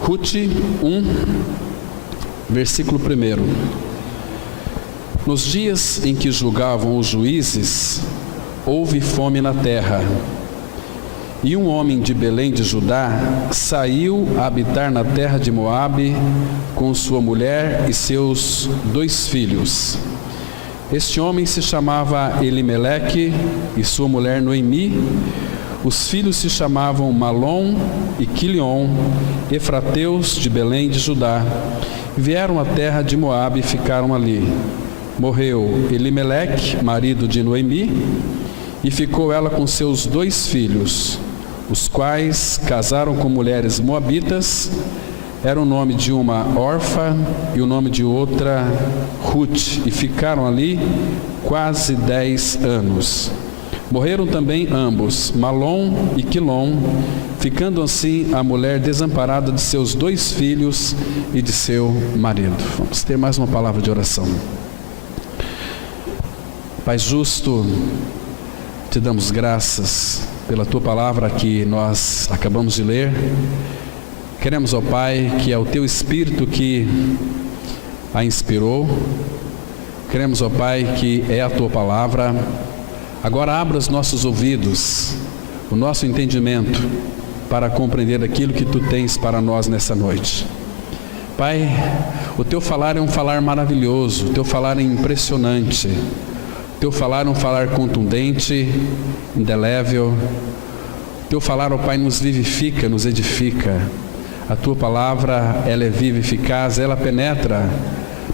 Rute 1, versículo 1. Nos dias em que julgavam os juízes, houve fome na terra. E um homem de Belém de Judá saiu a habitar na terra de Moabe com sua mulher e seus 2 filhos. Este homem se chamava Elimeleque e sua mulher Noemi. Os filhos se chamavam Malom e Quilion, efrateus de Belém de Judá. Vieram à terra de Moabe e ficaram ali. Morreu Elimeleque, marido de Noemi, e ficou ela com seus 2 filhos, os quais casaram com mulheres moabitas. Era o nome de uma Orfa e o nome de outra Rute, e ficaram ali quase 10 anos. Morreram também ambos, Malom e Quilom, ficando assim a mulher desamparada de seus 2 filhos e de seu marido. Vamos ter mais uma palavra de oração. Pai justo, te damos graças pela tua palavra que nós acabamos de ler. Queremos, ó Pai, que é o teu Espírito que a inspirou. Queremos, ó Pai, que é a tua palavra. Agora abra os nossos ouvidos, o nosso entendimento, para compreender aquilo que tu tens para nós nessa noite. Pai, o teu falar é um falar maravilhoso, o teu falar é impressionante, o teu falar é um falar contundente, indelével. O teu falar, ó Pai, nos vivifica, nos edifica. A tua palavra, ela é viva e eficaz, ela penetra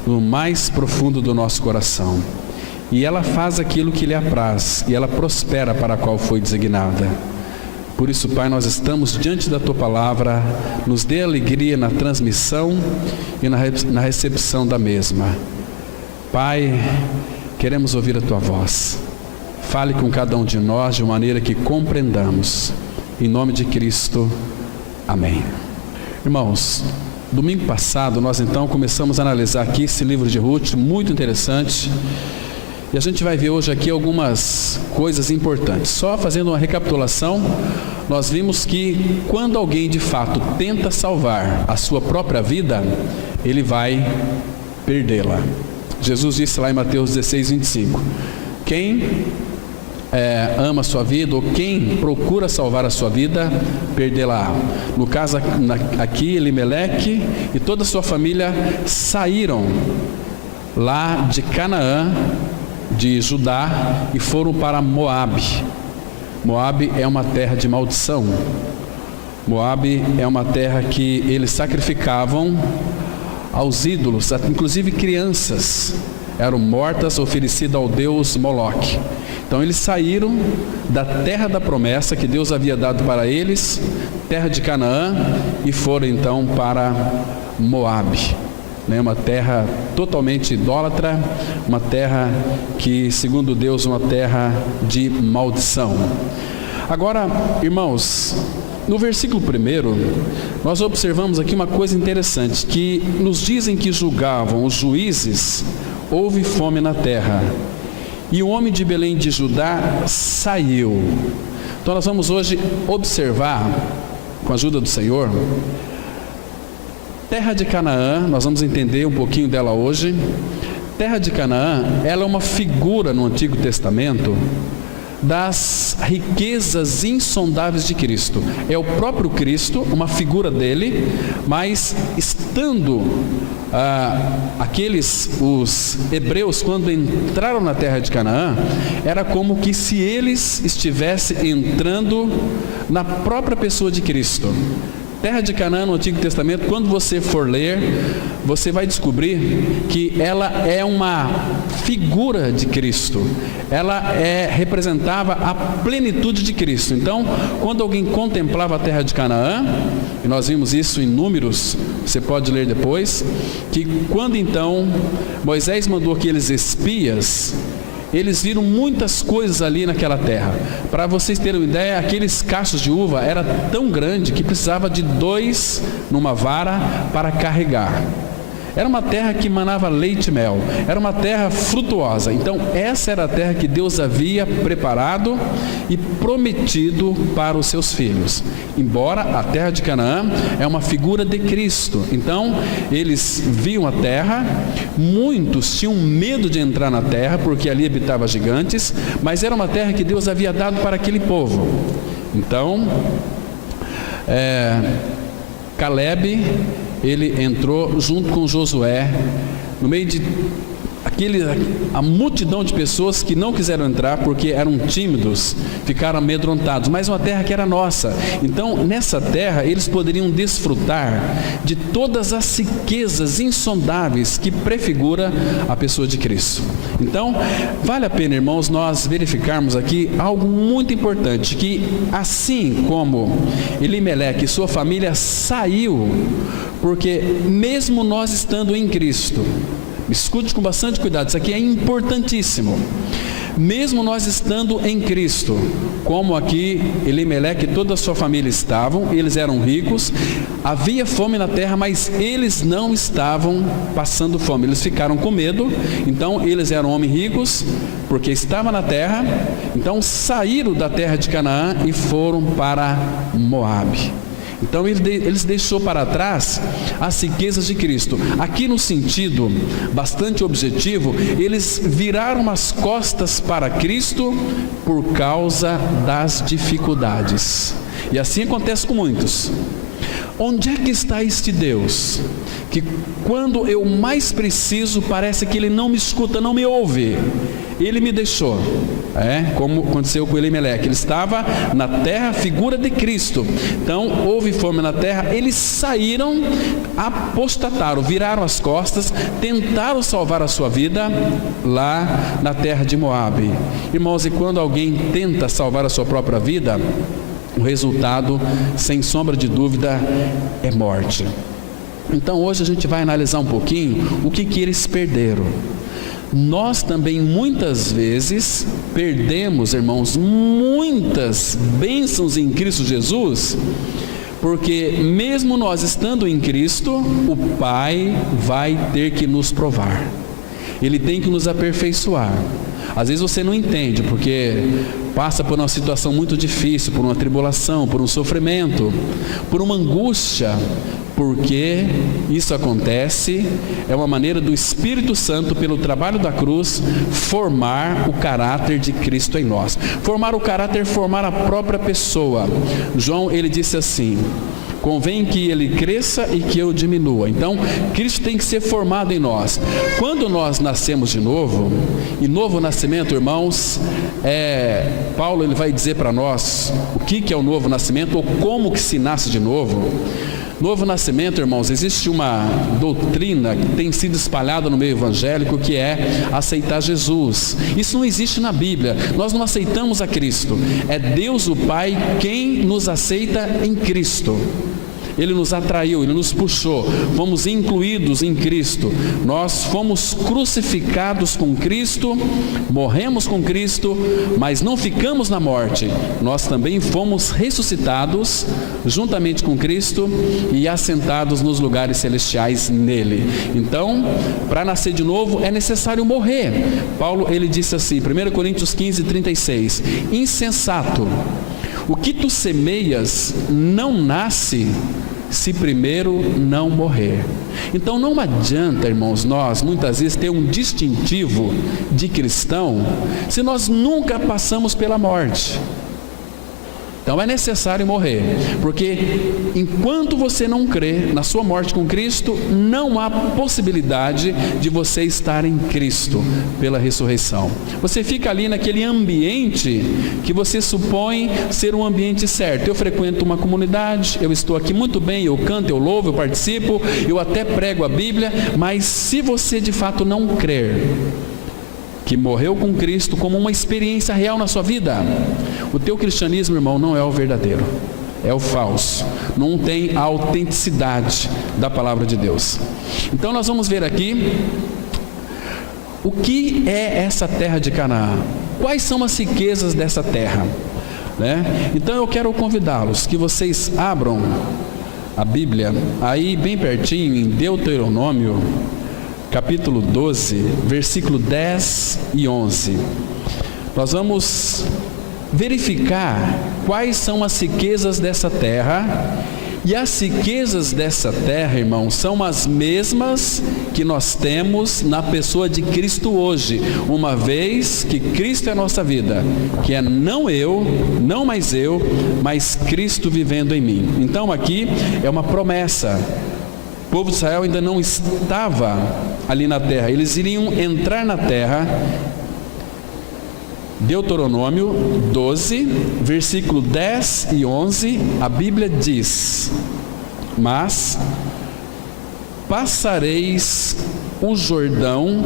no mais profundo do nosso coração. E ela faz aquilo que lhe apraz, e ela prospera para a qual foi designada. Por isso, Pai, nós estamos diante da tua palavra. Nos dê alegria na transmissão e na recepção da mesma. Pai, queremos ouvir a tua voz. Fale com cada um de nós de maneira que compreendamos. Em nome de Cristo, amém. Irmãos, domingo passado nós então começamos a analisar aqui esse livro de Rute, muito interessante. E a gente vai ver hoje aqui algumas coisas importantes. Só fazendo uma recapitulação, nós vimos que quando alguém de fato tenta salvar a sua própria vida, ele vai perdê-la. Jesus disse lá em Mateus 16, 25, quem ama a sua vida, ou quem procura salvar a sua vida, perdê-la. No caso aqui, Elimeleque e toda a sua família saíram lá de Canaã, de Judá, e foram para Moabe. Moabe é uma terra de maldição. Moabe é uma terra que eles sacrificavam aos ídolos, inclusive crianças eram mortas, oferecidas ao deus Moloque. Então eles saíram da terra da promessa que Deus havia dado para eles, terra de Canaã, e foram então para Moabe. Uma terra totalmente idólatra, uma terra que, segundo Deus, uma terra de maldição. Agora, irmãos, no versículo 1, nós observamos aqui uma coisa interessante, que nos dizem que julgavam os juízes, houve fome na terra, e o homem de Belém de Judá saiu. Então nós vamos hoje observar, com a ajuda do Senhor, terra de Canaã. Nós vamos entender um pouquinho dela hoje. Terra de Canaã, ela é uma figura no Antigo Testamento das riquezas insondáveis de Cristo. É o próprio Cristo, uma figura dele, mas estando os hebreus, quando entraram na terra de Canaã, era como que se eles estivessem entrando na própria pessoa de Cristo. Terra de Canaã no Antigo Testamento, quando você for ler, você vai descobrir que ela é uma figura de Cristo. Ela representava a plenitude de Cristo. Então, quando alguém contemplava a terra de Canaã, e nós vimos isso em Números, você pode ler depois, que quando então Moisés mandou aqueles espias, eles viram muitas coisas ali naquela terra. Para vocês terem uma ideia, aqueles cachos de uva era tão grande que precisava de 2 numa vara para carregar. Era uma terra que manava leite e mel, era uma terra frutuosa. Então essa era a terra que Deus havia preparado e prometido para os seus filhos. Embora a terra de Canaã é uma figura de Cristo, então eles viam a terra, muitos tinham medo de entrar na terra, porque ali habitavam gigantes, mas era uma terra que Deus havia dado para aquele povo. Então, Caleb, ele entrou junto com Josué, no meio de a multidão de pessoas que não quiseram entrar porque eram tímidos, ficaram amedrontados, mas uma terra que era nossa. Então nessa terra eles poderiam desfrutar de todas as riquezas insondáveis que prefigura a pessoa de Cristo. Então vale a pena, irmãos, nós verificarmos aqui algo muito importante, que assim como Elimeleque e sua família saiu, porque mesmo nós estando em Cristo, escute com bastante cuidado, isso aqui é importantíssimo. Mesmo nós estando em Cristo, como aqui Elimeleque e toda a sua família estavam, eles eram ricos, havia fome na terra, mas eles não estavam passando fome, eles ficaram com medo. Então eles eram homens ricos, porque estavam na terra, então saíram da terra de Canaã e foram para Moabe. Então eles deixou para trás as riquezas de Cristo. Aqui no sentido bastante objetivo, eles viraram as costas para Cristo por causa das dificuldades. E assim acontece com muitos. Onde é que está este Deus, que quando eu mais preciso, parece que Ele não me escuta, não me ouve? Ele me deixou, como aconteceu com Elimeleque. Ele estava na terra, figura de Cristo. Então houve fome na terra, eles saíram, apostataram, viraram as costas, tentaram salvar a sua vida lá na terra de Moabe. Irmãos, e quando alguém tenta salvar a sua própria vida, o resultado, sem sombra de dúvida, é morte. Então hoje a gente vai analisar um pouquinho o que eles perderam. Nós também muitas vezes perdemos, irmãos, muitas bênçãos em Cristo Jesus, porque mesmo nós estando em Cristo, o Pai vai ter que nos provar, Ele tem que nos aperfeiçoar. Às vezes você não entende, porque passa por uma situação muito difícil, por uma tribulação, por um sofrimento, por uma angústia. Porque isso acontece, é uma maneira do Espírito Santo, pelo trabalho da cruz, formar o caráter de Cristo em nós. Formar o caráter, formar a própria pessoa. João, ele disse assim: convém que ele cresça e que eu diminua. Então, Cristo tem que ser formado em nós. Quando nós nascemos de novo, e novo nascimento, irmãos, Paulo ele vai dizer para nós o que é o novo nascimento, ou como que se nasce de novo. Novo nascimento, irmãos, existe uma doutrina que tem sido espalhada no meio evangélico, que é aceitar Jesus. Isso não existe na Bíblia. Nós não aceitamos a Cristo. É Deus o Pai quem nos aceita em Cristo. Ele nos atraiu, Ele nos puxou, fomos incluídos em Cristo. Nós fomos crucificados com Cristo, morremos com Cristo, mas não ficamos na morte. Nós também fomos ressuscitados juntamente com Cristo e assentados nos lugares celestiais nele. Então, para nascer de novo é necessário morrer. Paulo, ele disse assim, 1 Coríntios 15:36, insensato, o que tu semeias não nasce se primeiro não morrer. Então não adianta, irmãos, nós muitas vezes ter um distintivo de cristão se nós nunca passamos pela morte. Então é necessário morrer, porque enquanto você não crê na sua morte com Cristo, não há possibilidade de você estar em Cristo pela ressurreição. Você fica ali naquele ambiente que você supõe ser um ambiente certo. Eu frequento uma comunidade, eu estou aqui muito bem, eu canto, eu louvo, eu participo, eu até prego a Bíblia, mas se você de fato não crer que morreu com Cristo como uma experiência real na sua vida, o teu cristianismo, irmão, não é o verdadeiro, é o falso, não tem a autenticidade da palavra de Deus. Então nós vamos ver aqui o que é essa terra de Canaã, quais são as riquezas dessa terra, né? Então eu quero convidá-los que vocês abram a Bíblia, aí bem pertinho em Deuteronômio, capítulo 12, versículo 10 e 11. Nós vamos verificar quais são as riquezas dessa terra. E as riquezas dessa terra, irmãos, são as mesmas que nós temos na pessoa de Cristo hoje, uma vez que Cristo é a nossa vida, que é não eu, não mais eu, mas Cristo vivendo em mim. Então aqui é uma promessa. O povo de Israel ainda não estava ali na terra, eles iriam entrar na terra. Deuteronômio 12, versículo 10 e 11, a Bíblia diz: mas passareis o Jordão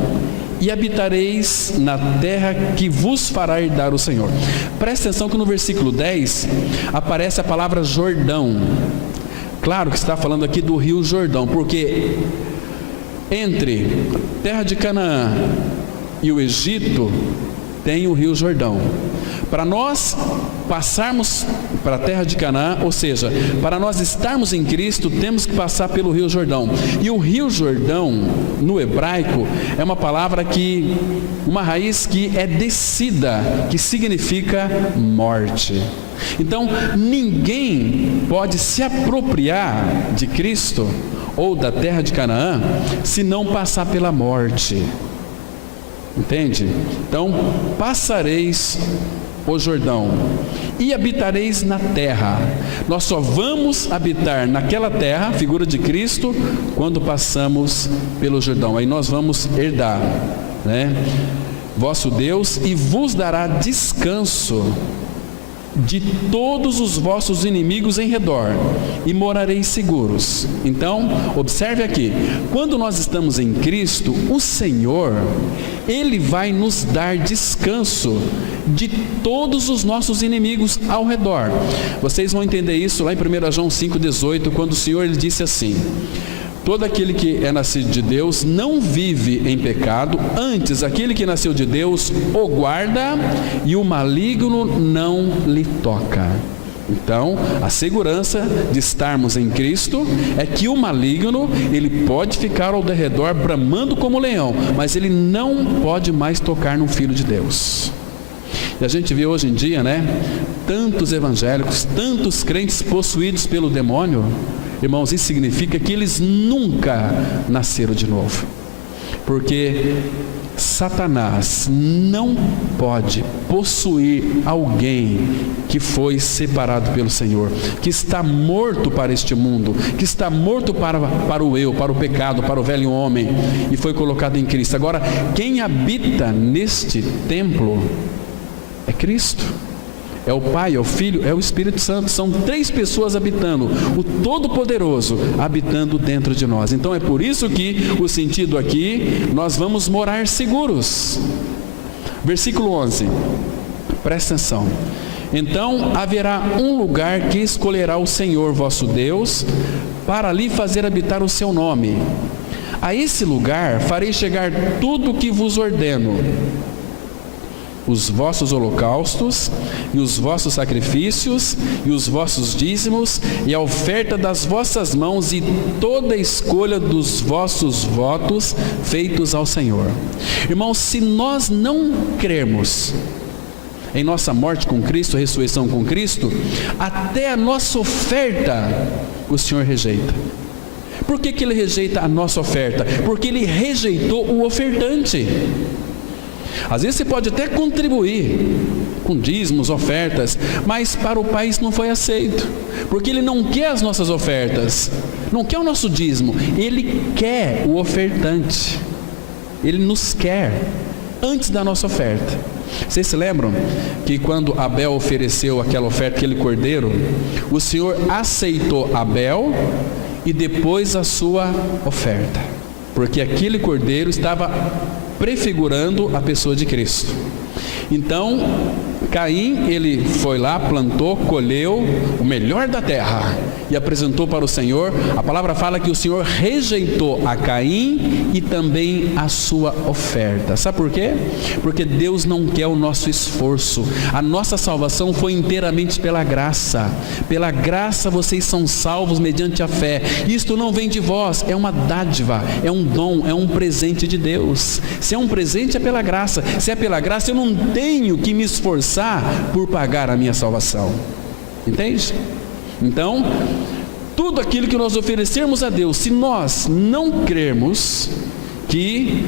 e habitareis na terra que vos fará herdar o Senhor. Presta atenção que no versículo 10 aparece a palavra Jordão. Claro que está falando aqui do rio Jordão, porque entre a terra de Canaã e o Egito tem o rio Jordão. Para nós passarmos para a terra de Canaã, ou seja, para nós estarmos em Cristo, temos que passar pelo rio Jordão. E o rio Jordão, no hebraico, é uma palavra que, uma raiz que é descida, que significa morte. Então, ninguém pode se apropriar de Cristo ou da terra de Canaã se não passar pela morte. Entende? Então, passareis o Jordão e habitareis na terra. Nós só vamos habitar naquela terra, figura de Cristo, quando passamos pelo Jordão. Aí nós vamos herdar, né? Vosso Deus, e vos dará descanso de todos os vossos inimigos em redor, e morareis seguros. Então, observe aqui, quando nós estamos em Cristo, o Senhor, Ele vai nos dar descanso de todos os nossos inimigos ao redor. Vocês vão entender isso lá em 1 João 5,18, quando o Senhor ele disse assim: todo aquele que é nascido de Deus não vive em pecado, antes aquele que nasceu de Deus o guarda e o maligno não lhe toca. Então, a segurança de estarmos em Cristo é que o maligno, ele pode ficar ao redor bramando como leão, mas ele não pode mais tocar no Filho de Deus. E a gente vê hoje em dia, né, tantos evangélicos, tantos crentes possuídos pelo demônio. Irmãos, isso significa que eles nunca nasceram de novo, porque Satanás não pode possuir alguém que foi separado pelo Senhor, que está morto para este mundo, que está morto para o eu, para o pecado, para o velho homem, e foi colocado em Cristo. Agora, quem habita neste templo é Cristo. É o Pai, é o Filho, é o Espírito Santo. São três pessoas habitando, o Todo-Poderoso habitando dentro de nós. Então é por isso que o sentido aqui, nós vamos morar seguros. Versículo 11, presta atenção. Então haverá um lugar que escolherá o Senhor vosso Deus, para ali fazer habitar o seu nome. A esse lugar farei chegar tudo o que vos ordeno: os vossos holocaustos, e os vossos sacrifícios, e os vossos dízimos, e a oferta das vossas mãos, e toda a escolha dos vossos votos feitos ao Senhor. Irmãos, se nós não crermos em nossa morte com Cristo, ressurreição com Cristo, até a nossa oferta o Senhor rejeita. Por que Ele rejeita a nossa oferta? Porque Ele rejeitou o ofertante. Às vezes você pode até contribuir com dízimos, ofertas, mas para o Pai isso não foi aceito, porque Ele não quer as nossas ofertas, não quer o nosso dízimo, Ele quer o ofertante. Ele nos quer antes da nossa oferta. Vocês se lembram que quando Abel ofereceu aquela oferta, aquele cordeiro, o Senhor aceitou Abel e depois a sua oferta, porque aquele cordeiro estava prefigurando a pessoa de Cristo. Então, Caim, ele foi lá, plantou, colheu o melhor da terra e apresentou para o Senhor. A palavra fala que o Senhor rejeitou a Caim e também a sua oferta. Sabe por quê? Porque Deus não quer o nosso esforço. A nossa salvação foi inteiramente pela graça. Pela graça vocês são salvos mediante a fé. Isto não vem de vós, é uma dádiva, é um dom, é um presente de Deus. Se é um presente, é pela graça. Se é pela graça, eu não tenho que me esforçar por pagar a minha salvação. Entende? Então, tudo aquilo que nós oferecermos a Deus, se nós não crermos que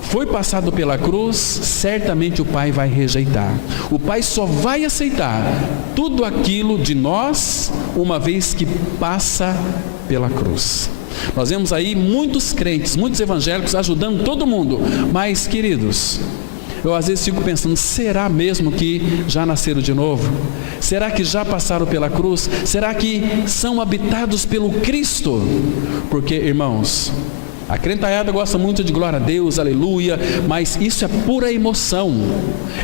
foi passado pela cruz, certamente o Pai vai rejeitar. O Pai só vai aceitar tudo aquilo de nós, uma vez que passa pela cruz. Nós vemos aí muitos crentes, muitos evangélicos ajudando todo mundo, mas, queridos, eu às vezes fico pensando, será mesmo que já nasceram de novo? Será que já passaram pela cruz? Será que são habitados pelo Cristo? Porque, irmãos, a crentaiada gosta muito de glória a Deus, aleluia, mas isso é pura emoção,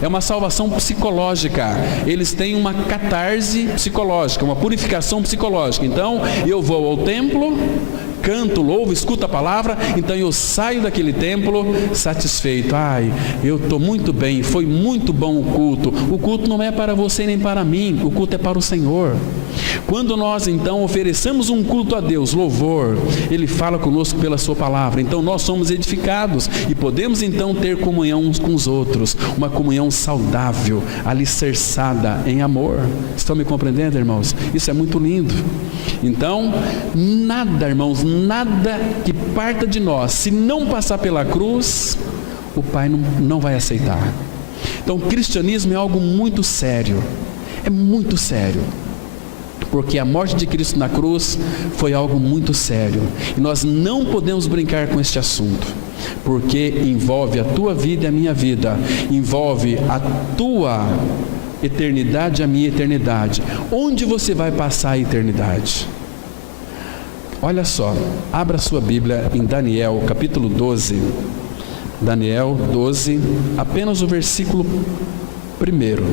é uma salvação psicológica. Eles têm uma catarse psicológica, uma purificação psicológica. Então, eu vou ao templo, canto, louvo, escuto a palavra, então eu saio daquele templo satisfeito. Ai, eu estou muito bem, foi muito bom o culto. O culto não é para você nem para mim, o culto é para o Senhor. Quando nós então oferecemos um culto a Deus, louvor, Ele fala conosco pela sua palavra, então nós somos edificados e podemos então ter comunhão uns com os outros, uma comunhão saudável, alicerçada em amor. Estão me compreendendo, irmãos? Isso é muito lindo. Então, nada, irmãos, nada que parta de nós, se não passar pela cruz, o Pai não vai aceitar. Então, o cristianismo é algo muito sério, é muito sério, porque a morte de Cristo na cruz foi algo muito sério, e nós não podemos brincar com este assunto, porque envolve a tua vida e a minha vida, envolve a tua eternidade e a minha eternidade. Onde você vai passar a eternidade? Olha só, abra sua Bíblia em Daniel, capítulo 12. Daniel 12, apenas o versículo 1.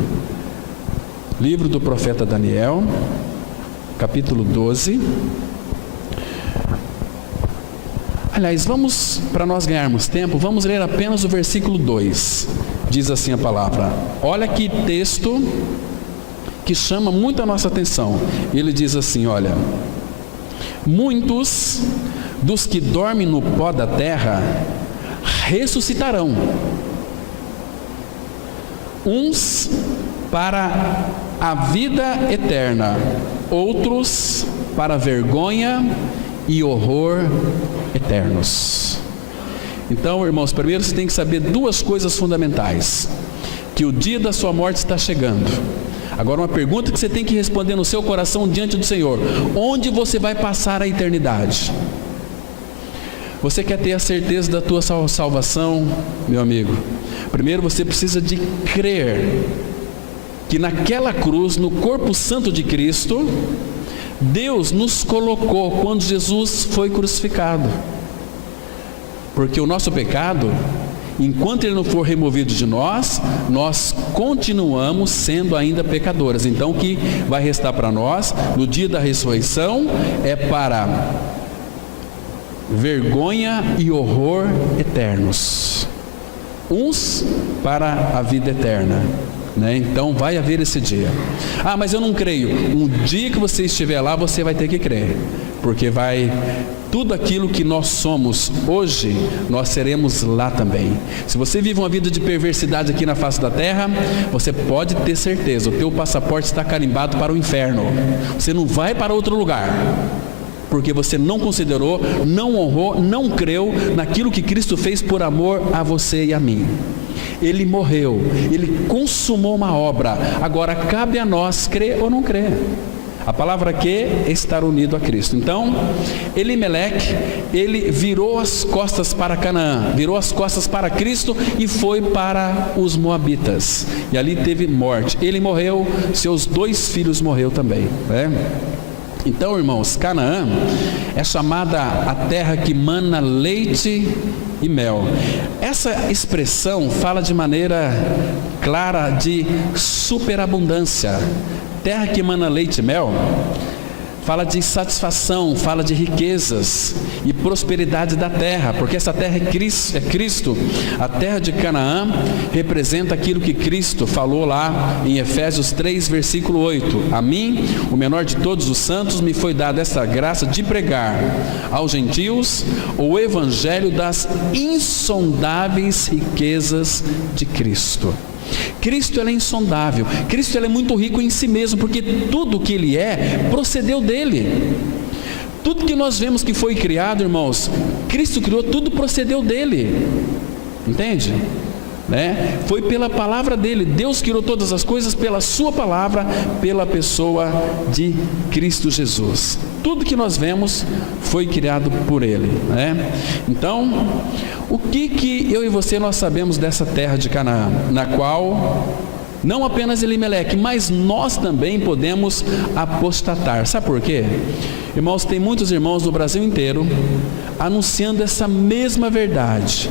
Livro do profeta Daniel, capítulo 12. Aliás, para nós ganharmos tempo, vamos ler apenas o versículo 2. Diz assim a palavra. Olha que texto que chama muito a nossa atenção. Ele diz assim, olha: muitos dos que dormem no pó da terra ressuscitarão, uns para a vida eterna, outros para vergonha e horror eternos. Então, irmãos, primeiro você tem que saber duas coisas fundamentais: que o dia da sua morte está chegando. Agora, uma pergunta que você tem que responder no seu coração diante do Senhor: onde você vai passar a eternidade? Você quer ter a certeza da tua salvação, meu amigo? Primeiro você precisa de crer que naquela cruz, no corpo santo de Cristo, Deus nos colocou quando Jesus foi crucificado. Porque o nosso pecado, enquanto ele não for removido de nós, nós continuamos sendo ainda pecadores. Então o que vai restar para nós no dia da ressurreição é para vergonha e horror eternos, uns para a vida eterna, né? Então vai haver esse dia. Ah, mas eu não creio. Um dia que você estiver lá, você vai ter que crer, porque tudo aquilo que nós somos hoje, nós seremos lá também. Se você vive uma vida de perversidade aqui na face da terra, você pode ter certeza, o teu passaporte está carimbado para o inferno. Você não vai para outro lugar, porque você não considerou, não honrou, não creu naquilo que Cristo fez por amor a você e a mim. Ele morreu, Ele consumou uma obra. Agora cabe a nós crer ou não crer. A palavra que é estar unido a Cristo. Então, Elimeleque, ele virou as costas para Canaã, virou as costas para Cristo e foi para os Moabitas. E ali teve morte. Ele morreu, seus 2 filhos morreram também, né? Então, irmãos, Canaã é chamada a terra que mana leite e mel. Essa expressão fala de maneira clara de superabundância. Terra que mana leite e mel fala de satisfação, fala de riquezas e prosperidade da terra, porque essa terra é Cristo. A terra de Canaã representa aquilo que Cristo falou lá em Efésios 3, versículo 8. A mim, o menor de todos os santos, me foi dada essa graça de pregar aos gentios o evangelho das insondáveis riquezas de Cristo. Cristo ele é insondável, Cristo ele é muito rico em si mesmo, porque tudo que ele é, procedeu dele. Tudo que nós vemos que foi criado, irmãos, Cristo criou, tudo procedeu dele, entende? Foi pela palavra dele. Deus criou todas as coisas pela sua palavra, pela pessoa de Cristo Jesus. Tudo que nós vemos foi criado por ele, Então, o que eu e você nós sabemos dessa terra de Canaã, na qual não apenas Elimeleque, mas nós também podemos apostatar. Sabe por quê? Irmãos, tem muitos irmãos no Brasil inteiro anunciando essa mesma verdade,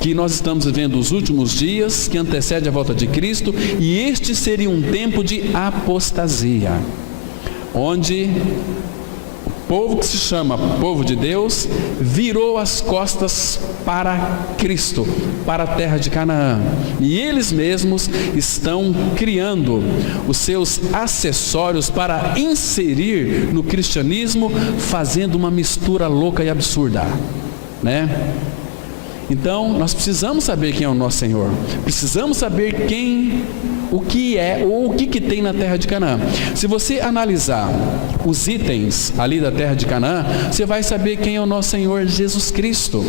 que nós estamos vivendo os últimos dias, que antecede a volta de Cristo, e este seria um tempo de apostasia, onde o povo que se chama povo de Deus virou as costas para Cristo, para a terra de Canaã, e eles mesmos estão criando os seus acessórios para inserir no cristianismo, fazendo uma mistura louca e absurda, Então, nós precisamos saber quem é o nosso Senhor, precisamos saber o que é ou o que tem na terra de Canaã. Se você analisar os itens ali da terra de Canaã, você vai saber quem é o nosso Senhor Jesus Cristo,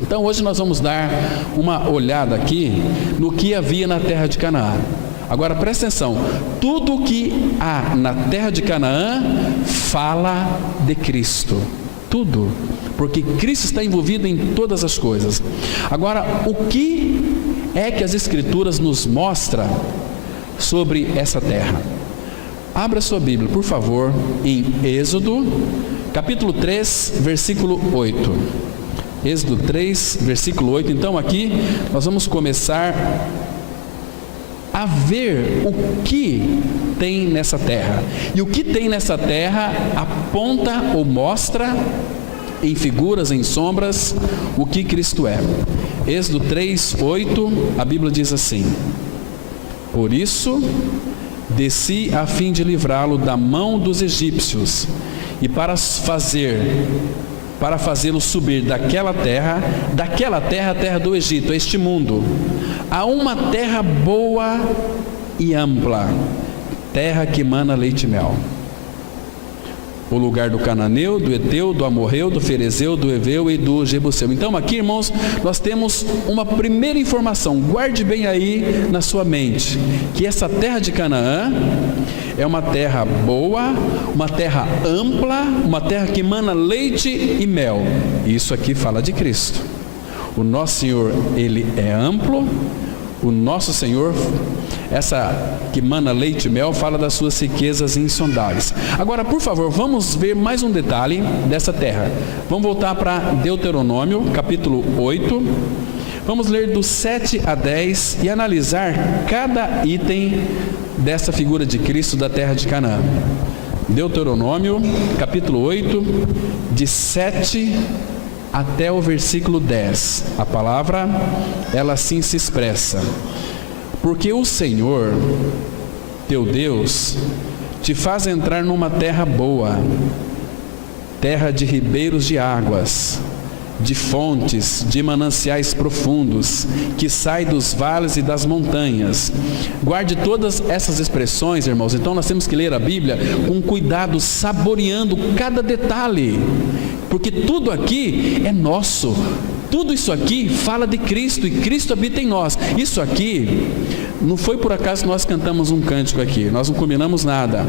Então, hoje nós vamos dar uma olhada aqui no que havia na terra de Canaã. Agora, presta atenção, tudo o que há na terra de Canaã fala de Cristo, tudo, porque Cristo está envolvido em todas as coisas. Agora, o que é que as Escrituras nos mostram sobre essa terra? Abra sua Bíblia, por favor, em Êxodo, capítulo 3, versículo 8. Êxodo 3, versículo 8. Então, aqui nós vamos começar a ver o que tem nessa terra. E o que tem nessa terra aponta ou mostra em figuras, em sombras, o que Cristo é. Êxodo 3, 8, a Bíblia diz assim: por isso desci a fim de livrá-lo da mão dos egípcios, e para fazê-lo subir daquela terra, a terra do Egito, este mundo, a uma terra boa e ampla, terra que mana leite e mel. O lugar do cananeu, do eteu, do amorreu, do ferezeu, do eveu e do jebuseu. Então aqui, irmãos, nós temos uma primeira informação, guarde bem aí na sua mente, que essa terra de Canaã é uma terra boa, uma terra ampla, uma terra que mana leite e mel. Isso aqui fala de Cristo. O nosso Senhor, ele é amplo. O nosso Senhor, essa que mana leite e mel, fala das suas riquezas insondáveis. Agora, por favor, vamos ver mais um detalhe dessa terra. Vamos voltar para Deuteronômio, capítulo 8. Vamos ler do 7 a 10 e analisar cada item dessa figura de Cristo da terra de Canaã. Deuteronômio, capítulo 8, de 7 até o versículo 10. A palavra, ela assim se expressa: porque o Senhor, teu Deus, te faz entrar numa terra boa, terra de ribeiros de águas, de fontes, de mananciais profundos, que sai dos vales e das montanhas. Guarde todas essas expressões, irmãos. Então nós temos que ler a Bíblia com cuidado, saboreando cada detalhe, porque tudo aqui é nosso. Tudo isso aqui fala de Cristo, e Cristo habita em nós. Isso aqui não foi por acaso que nós cantamos um cântico aqui, nós não combinamos nada.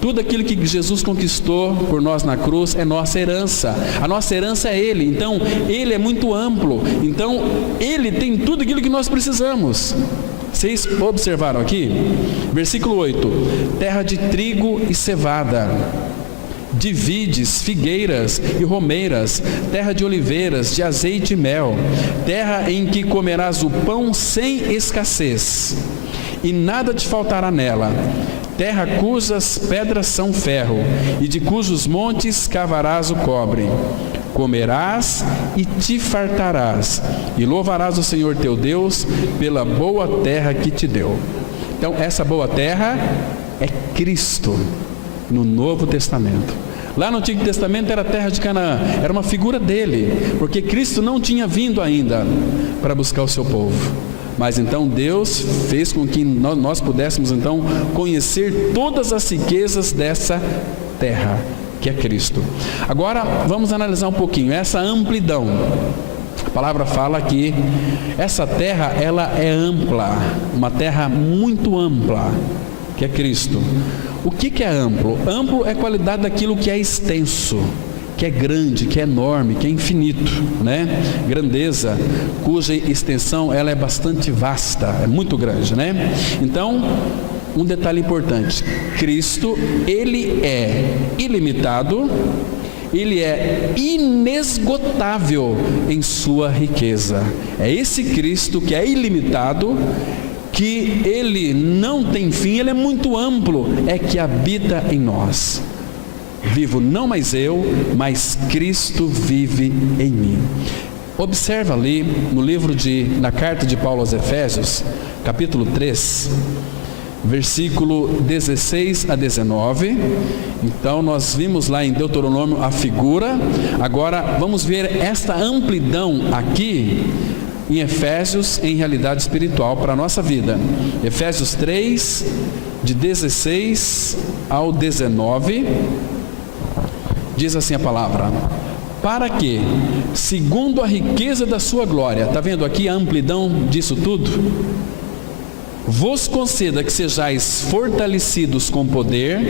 Tudo aquilo que Jesus conquistou por nós na cruz é nossa herança. A nossa herança é Ele. Então Ele é muito amplo, então Ele tem tudo aquilo que nós precisamos. Vocês observaram aqui? Versículo 8: terra de trigo e cevada, de vides, figueiras e romeiras, terra de oliveiras, de azeite e mel, terra em que comerás o pão sem escassez, e nada te faltará nela, terra cujas pedras são ferro, e de cujos montes cavarás o cobre. Comerás e te fartarás, e louvarás o Senhor teu Deus pela boa terra que te deu. Então, essa boa terra é Cristo no Novo Testamento. Lá no Antigo Testamento era a terra de Canaã, era uma figura dele, porque Cristo não tinha vindo ainda para buscar o seu povo. Mas então Deus fez com que nós pudéssemos então conhecer todas as riquezas dessa terra, que é Cristo. Agora vamos analisar um pouquinho essa amplidão. A palavra fala que essa terra, ela é ampla, uma terra muito ampla, que é Cristo. O que é amplo? Amplo é a qualidade daquilo que é extenso, que é grande, que é enorme, que é infinito, né? Grandeza, cuja extensão ela é bastante vasta, é muito grande, né? Então, um detalhe importante: Cristo, ele é ilimitado, ele é inesgotável em sua riqueza. É esse Cristo que é ilimitado, que ele não tem fim, ele é muito amplo, é que habita em nós. Vivo não mais eu, mas Cristo vive em mim. Observa ali na carta de Paulo aos Efésios, capítulo 3, versículo 16 a 19. Então nós vimos lá em Deuteronômio a figura, agora vamos ver esta amplidão aqui em Efésios, em realidade espiritual para a nossa vida. Efésios 3, de 16 ao 19, diz assim a palavra: para que, segundo a riqueza da sua glória, está vendo aqui a amplidão disso tudo? Vos conceda que sejais fortalecidos com poder,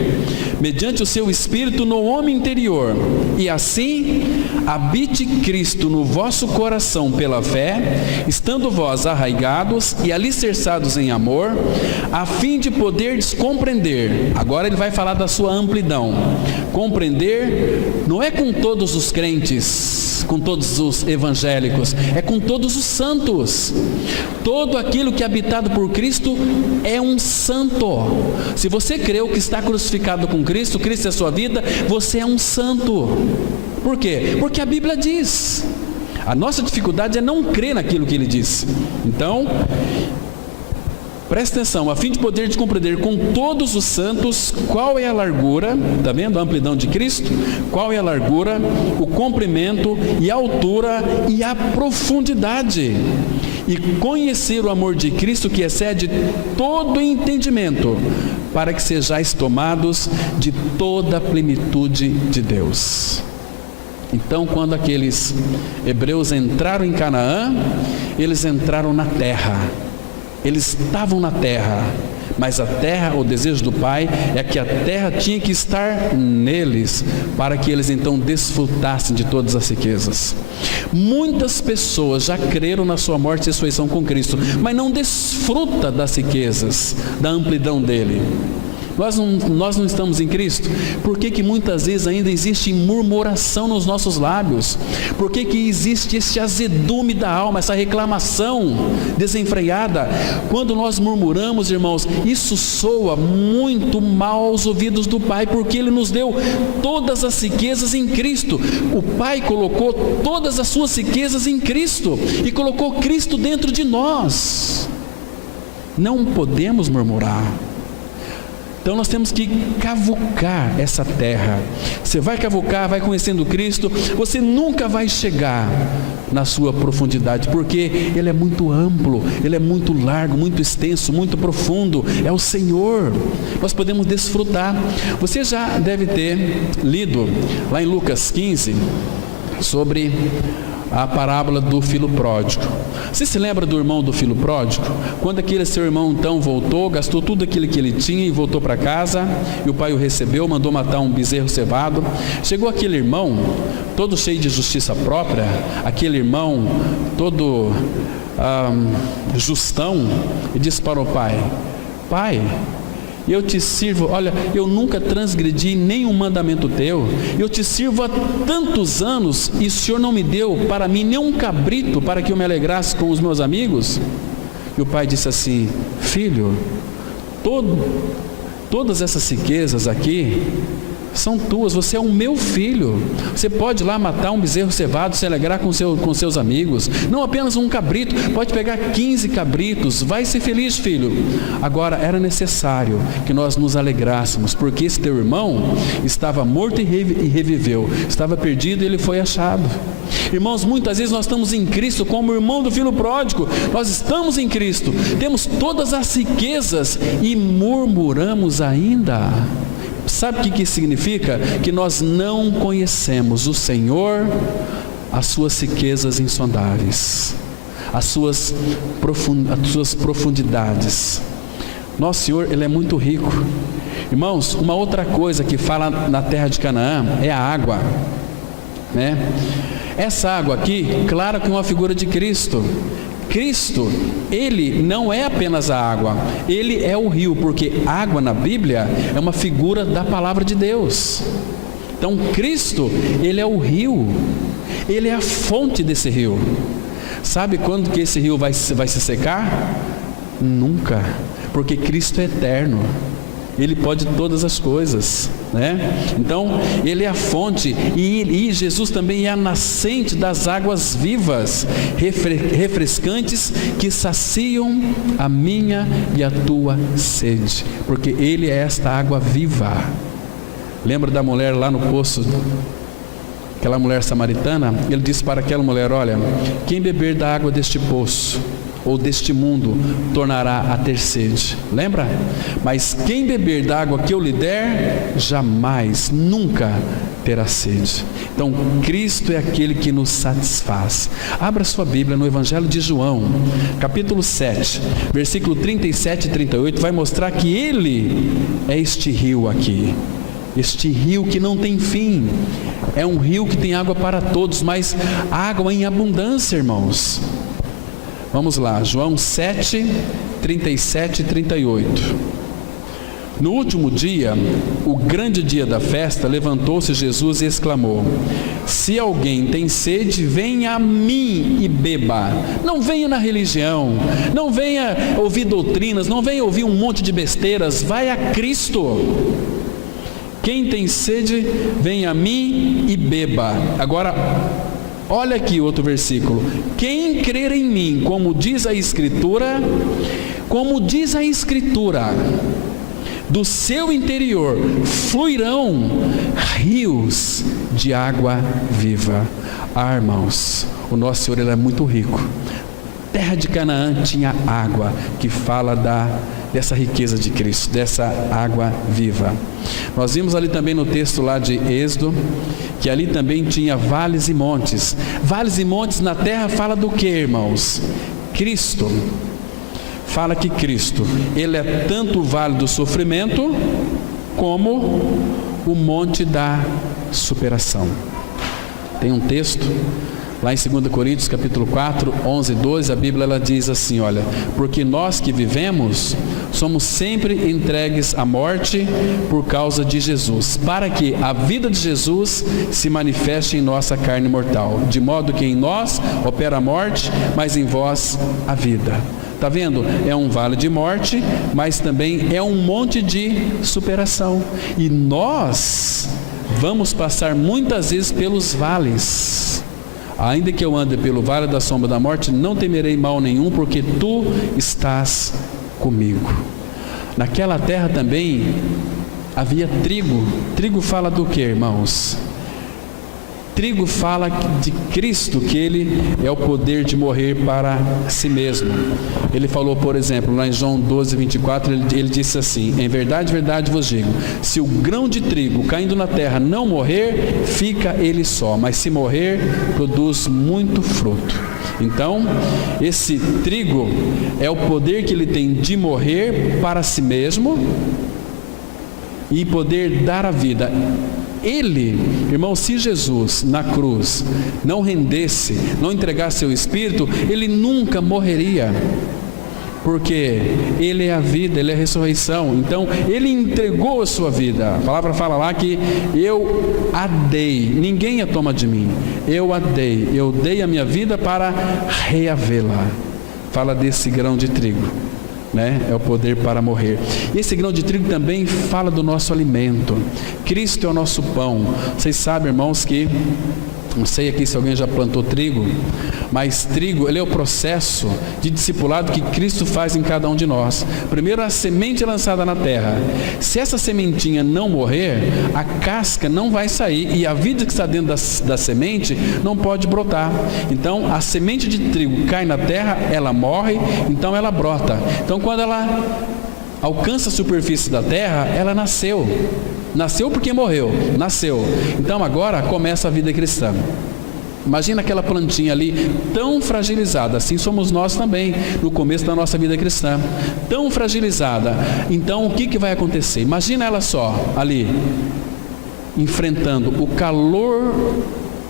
mediante o seu Espírito no homem interior, e assim habite Cristo no vosso coração pela fé, estando vós arraigados e alicerçados em amor, a fim de poderdes compreender. Agora ele vai falar da sua amplidão. Compreender não é com todos os crentes, com todos os evangélicos, é com todos os santos. Todo aquilo que é habitado por Cristo é um santo. Se você creu que está crucificado com Cristo, Cristo é a sua vida, você é um santo. Por quê? Porque a Bíblia diz. A nossa dificuldade é não crer naquilo que ele diz. Então, presta atenção: a fim de poder compreender com todos os santos qual é a largura, está vendo a amplidão de Cristo? Qual é a largura, o comprimento e a altura e a profundidade, e conhecer o amor de Cristo que excede todo entendimento, para que sejais tomados de toda a plenitude de Deus. Então, quando aqueles hebreus entraram em Canaã, eles entraram na terra. Eles estavam na terra, mas a terra, o desejo do Pai é que a terra tinha que estar neles, para que eles então desfrutassem de todas as riquezas. Muitas pessoas já creram na sua morte e ressurreição com Cristo, mas não desfruta das riquezas, da amplidão dele. Nós não estamos em Cristo. Por que muitas vezes ainda existe murmuração nos nossos lábios? Por que existe esse azedume da alma, essa reclamação desenfreada? Quando nós murmuramos, irmãos, isso soa muito mal aos ouvidos do Pai, porque Ele nos deu todas as riquezas em Cristo. O Pai colocou todas as suas riquezas em Cristo e colocou Cristo dentro de nós. Não podemos murmurar. Então nós temos que cavucar essa terra. Você vai cavucar, vai conhecendo Cristo, você nunca vai chegar na sua profundidade, porque Ele é muito amplo, Ele é muito largo, muito extenso, muito profundo. É o Senhor. Nós podemos desfrutar. Você já deve ter lido lá em Lucas 15 sobre a parábola do filho pródigo. Você se lembra do irmão do filho pródigo? Quando aquele seu irmão então voltou, gastou tudo aquilo que ele tinha e voltou para casa, e o pai o recebeu, mandou matar um bezerro cevado. Chegou aquele irmão, todo cheio de justiça própria, aquele irmão todo justão e disse para o pai: Pai, eu te sirvo, olha, eu nunca transgredi nenhum mandamento teu, eu te sirvo há tantos anos e o Senhor não me deu para mim nem um cabrito para que eu me alegrasse com os meus amigos? E o pai disse assim: Filho, todas essas riquezas aqui são tuas, você é o meu filho, você pode ir lá matar um bezerro cevado, se alegrar com seus amigos, não apenas um cabrito, pode pegar 15 cabritos, vai ser feliz, filho. Agora era necessário que nós nos alegrássemos, porque esse teu irmão estava morto e reviveu, estava perdido e ele foi achado. Irmãos, muitas vezes nós estamos em Cristo como o irmão do filho pródigo, nós estamos em Cristo, temos todas as riquezas e murmuramos ainda. Sabe o que significa? Que nós não conhecemos o Senhor, as suas riquezas insondáveis, as suas profundidades. Nosso Senhor, Ele é muito rico. Irmãos, uma outra coisa que fala na terra de Canaã é a água, né? Essa água aqui, claro que é uma figura de Cristo. Cristo, Ele não é apenas a água, Ele é o rio, porque água na Bíblia é uma figura da palavra de Deus. Então Cristo, Ele é o rio, Ele é a fonte desse rio. Sabe quando que esse rio vai se secar? Nunca, porque Cristo é eterno. Ele pode todas as coisas, né? Então, Ele é a fonte e Jesus também é a nascente das águas vivas, refrescantes, que saciam a minha e a tua sede, porque Ele é esta água viva. Lembra da mulher lá no poço, aquela mulher samaritana? Ele disse para aquela mulher: olha, quem beber da água deste poço ou deste mundo tornará a ter sede, lembra? Mas quem beber da água que eu lhe der, jamais, nunca terá sede. Então Cristo é aquele que nos satisfaz. Abra sua Bíblia no Evangelho de João, capítulo 7, versículo 37 e 38, vai mostrar que Ele é este rio aqui, este rio que não tem fim. É um rio que tem água para todos, mas água em abundância, irmãos. Vamos lá, João 7, 37 e 38. No último dia, o grande dia da festa, levantou-se Jesus e exclamou: se alguém tem sede, venha a mim e beba. Não venha na religião, não venha ouvir doutrinas, não venha ouvir um monte de besteiras, vai a Cristo. Quem tem sede, venha a mim e beba. Agora, olha aqui outro versículo: quem crer em mim, como diz a Escritura, do seu interior fluirão rios de água viva. Ah, irmãos, o nosso Senhor, Ele é muito rico. Terra de Canaã tinha água, que fala dessa riqueza de Cristo, dessa água viva. Nós vimos ali também no texto lá de Êxodo, que ali também tinha vales e montes. Vales e montes na terra fala do que, irmãos? Cristo. Fala que Cristo, Ele é tanto o vale do sofrimento, como o monte da superação. Tem um texto lá em 2 Coríntios capítulo 4, 11 e 12, a Bíblia ela diz assim, olha: porque nós que vivemos, somos sempre entregues à morte por causa de Jesus, para que a vida de Jesus se manifeste em nossa carne mortal, de modo que em nós opera a morte, mas em vós a vida. Está vendo? É um vale de morte, mas também é um monte de superação. E nós vamos passar muitas vezes pelos vales. Ainda que eu ande pelo vale da sombra da morte, não temerei mal nenhum, porque tu estás comigo. Naquela terra também havia trigo. Trigo fala do que, irmãos? Trigo fala de Cristo, que Ele é o poder de morrer para si mesmo. Ele falou, por exemplo, lá em João 12, 24, ele disse assim: em verdade, verdade vos digo, se o grão de trigo caindo na terra não morrer, fica ele só, mas se morrer, produz muito fruto. Então, esse trigo é o poder que ele tem de morrer para si mesmo e poder dar a vida. Ele, irmão, se Jesus na cruz não rendesse, não entregasse seu espírito, ele nunca morreria, porque ele é a vida, ele é a ressurreição. Então ele entregou a sua vida. A palavra fala lá que eu a dei, ninguém a toma de mim, eu a dei, eu dei a minha vida para reavê-la. Fala desse grão de trigo, né? É o poder para morrer. E esse grão de trigo também fala do nosso alimento. Cristo é o nosso pão. Vocês sabem, irmãos, que não sei aqui se alguém já plantou trigo, mas trigo, ele é o processo de discipulado que Cristo faz em cada um de nós. Primeiro a semente é lançada na terra. Se essa sementinha não morrer, a casca não vai sair e a vida que está dentro da semente não pode brotar. Então a semente de trigo cai na terra, ela morre, então ela brota. Então quando ela alcança a superfície da terra, ela nasceu. Nasceu porque morreu, nasceu. Então agora começa a vida cristã. Imagina aquela plantinha ali tão fragilizada, assim somos nós também no começo da nossa vida cristã, tão fragilizada. Então o que vai acontecer? Imagina ela só ali, enfrentando o calor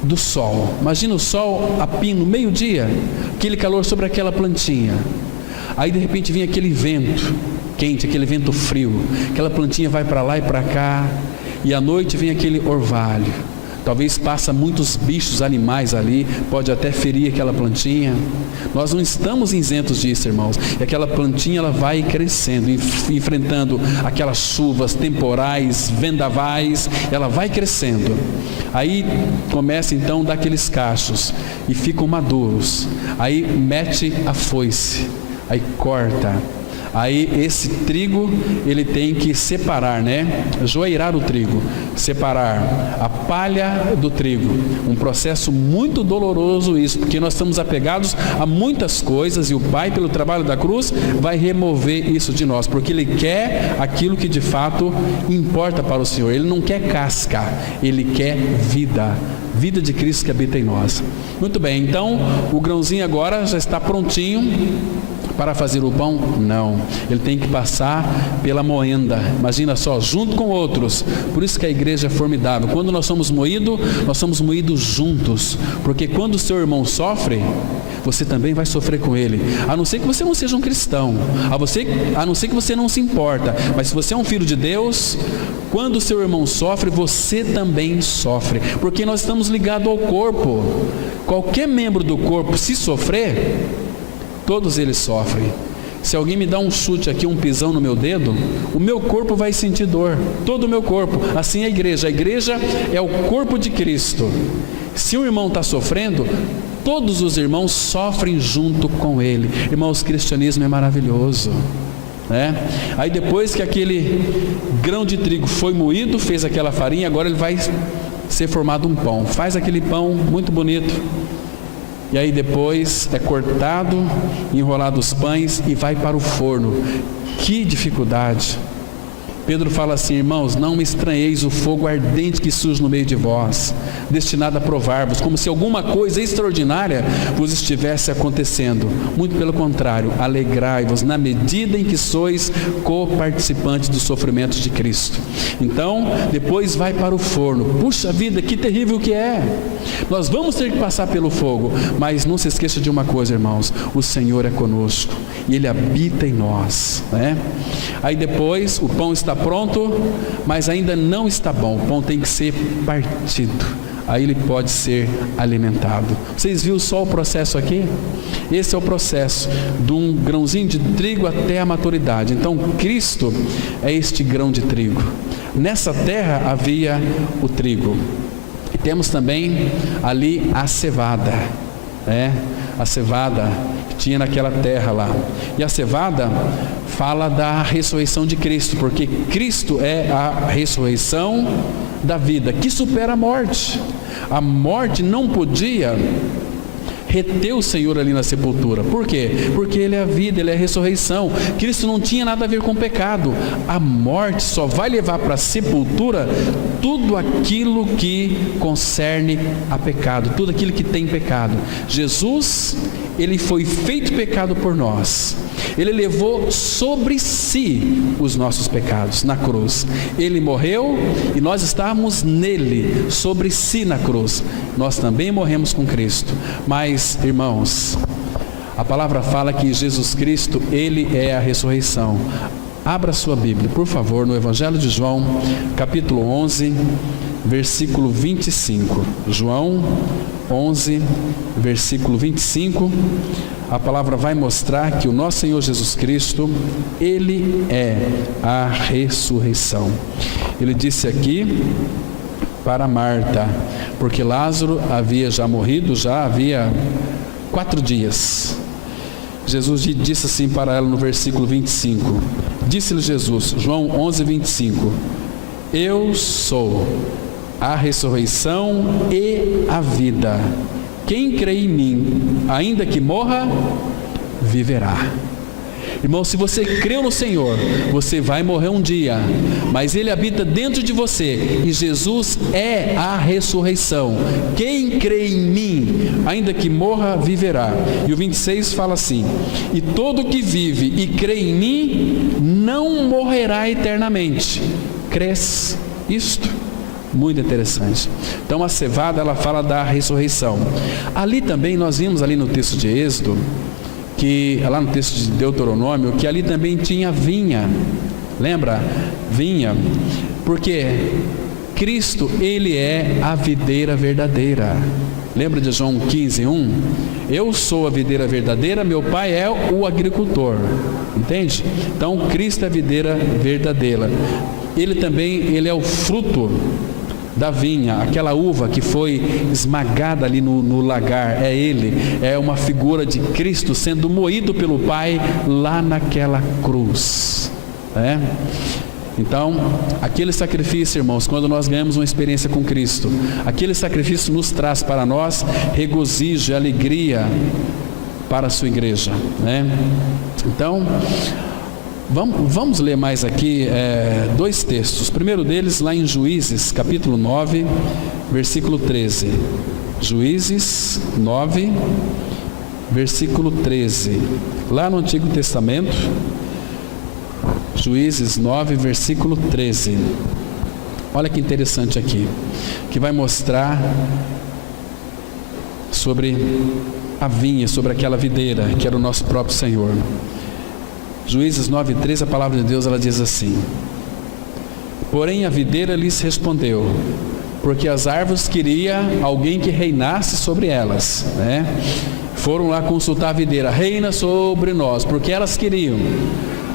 do sol. Imagina o sol a pino, meio-dia, aquele calor sobre aquela plantinha. Aí de repente vem aquele vento quente, aquele vento frio, aquela plantinha vai para lá e para cá, e à noite vem aquele orvalho. Talvez passa muitos bichos, animais ali, pode até ferir aquela plantinha. Nós não estamos isentos disso, irmãos. E aquela plantinha ela vai crescendo, enfrentando aquelas chuvas temporais, vendavais, ela vai crescendo. Aí começa então a dar aqueles cachos e ficam maduros. Aí mete a foice, aí corta. Aí esse trigo, ele tem que separar, né? Joeirar o trigo, separar a palha do trigo. Um processo muito doloroso isso, porque nós estamos apegados a muitas coisas e o Pai, pelo trabalho da cruz, vai remover isso de nós, porque Ele quer aquilo que de fato importa para o Senhor. Ele não quer casca, Ele quer vida. Vida de Cristo que habita em nós. Muito bem, então o grãozinho agora já está prontinho para fazer o pão? Não, ele tem que passar pela moenda. Imagina só, junto com outros. Por isso que a igreja é formidável. Quando nós somos moídos juntos, porque quando o seu irmão sofre, você também vai sofrer com ele, a não ser que você não seja um cristão, a não ser que você não se importa. Mas se você é um filho de Deus, quando o seu irmão sofre, você também sofre, porque nós estamos ligados ao corpo. Qualquer membro do corpo, se sofrer, todos eles sofrem. Se alguém me dá um chute aqui, um pisão no meu dedo, o meu corpo vai sentir dor, todo o meu corpo. Assim é a igreja é o corpo de Cristo. Se um irmão está sofrendo, todos os irmãos sofrem junto com ele. Irmãos, o cristianismo é maravilhoso, né? Aí depois que aquele grão de trigo foi moído, fez aquela farinha, agora ele vai ser formado um pão. Faz aquele pão muito bonito. E aí depois é cortado, enrolado os pães e vai para o forno. Que dificuldade! Pedro fala assim: irmãos, não me estranheis o fogo ardente que surge no meio de vós, destinado a provar-vos, como se alguma coisa extraordinária vos estivesse acontecendo. Muito pelo contrário, alegrai-vos na medida em que sois co-participantes dos sofrimentos de Cristo. Então, depois vai para o forno. Puxa vida, que terrível que é! Nós vamos ter que passar pelo fogo, mas não se esqueça de uma coisa, irmãos: o Senhor é conosco e Ele habita em nós, né? Aí depois o pão está pronto, mas ainda não está bom. O pão tem que ser partido, aí ele pode ser alimentado. Vocês viram só o processo aqui? Esse é o processo de um grãozinho de trigo até a maturidade. Então Cristo é este grão de trigo. Nessa terra havia o trigo, e temos também ali a cevada, né? A cevada que tinha naquela terra lá. E a cevada fala da ressurreição de Cristo, porque Cristo é a ressurreição da vida, que supera a morte. A morte não podia reter o Senhor ali na sepultura. Por quê? Porque Ele é a vida, Ele é a ressurreição. Cristo não tinha nada a ver com pecado. A morte só vai levar para a sepultura tudo aquilo que concerne a pecado, tudo aquilo que tem pecado. Jesus, Ele foi feito pecado por nós. Ele levou sobre si os nossos pecados na cruz. Ele morreu e nós estávamos nele, sobre si na cruz. Nós também morremos com Cristo. Mas, irmãos, a palavra fala que Jesus Cristo, Ele é a ressurreição. Abra sua Bíblia, por favor, no Evangelho de João, capítulo 11, versículo 25. João 11, versículo 25. A palavra vai mostrar que o nosso Senhor Jesus Cristo, Ele é a ressurreição. Ele disse aqui para Marta, porque Lázaro havia já morrido, já havia 4 dias. Jesus disse assim para ela no versículo 25. Disse-lhe Jesus, João 11, 25: Eu sou a ressurreição e a vida. Quem crê em mim, ainda que morra, viverá. Irmão, se você creu no Senhor, você vai morrer um dia, mas Ele habita dentro de você, e Jesus é a ressurreição. Quem crê em mim, ainda que morra, viverá. E o 26 fala assim: e todo que vive e crê em mim, não morrerá eternamente. Crês isto? Muito interessante. Então a cevada, ela fala da ressurreição. Ali também nós vimos ali no texto de Êxodo, que lá no texto de Deuteronômio, que ali também tinha vinha. Lembra? Vinha. Porque Cristo, Ele é a videira verdadeira. Lembra de João 15, 1? Eu sou a videira verdadeira, meu Pai é o agricultor. Entende? Então Cristo é a videira verdadeira. Ele também, Ele é o fruto da vinha, aquela uva que foi esmagada ali no lagar, é Ele, é uma figura de Cristo sendo moído pelo Pai lá naquela cruz. Então, aquele sacrifício, irmãos, quando nós ganhamos uma experiência com Cristo, aquele sacrifício nos traz para nós regozijo e alegria para a sua igreja, Então, vamos ler mais aqui 2 textos. O primeiro deles lá em Juízes, capítulo 9, versículo 13. Juízes 9, versículo 13. Lá no Antigo Testamento, Juízes 9, versículo 13. Olha que interessante aqui, que vai mostrar sobre a vinha, sobre aquela videira que era o nosso próprio Senhor. Juízes 9:13, a palavra de Deus, ela diz assim: porém a videira lhes respondeu, porque as árvores queria alguém que reinasse sobre elas, Foram lá consultar a videira, reina sobre nós, porque elas queriam.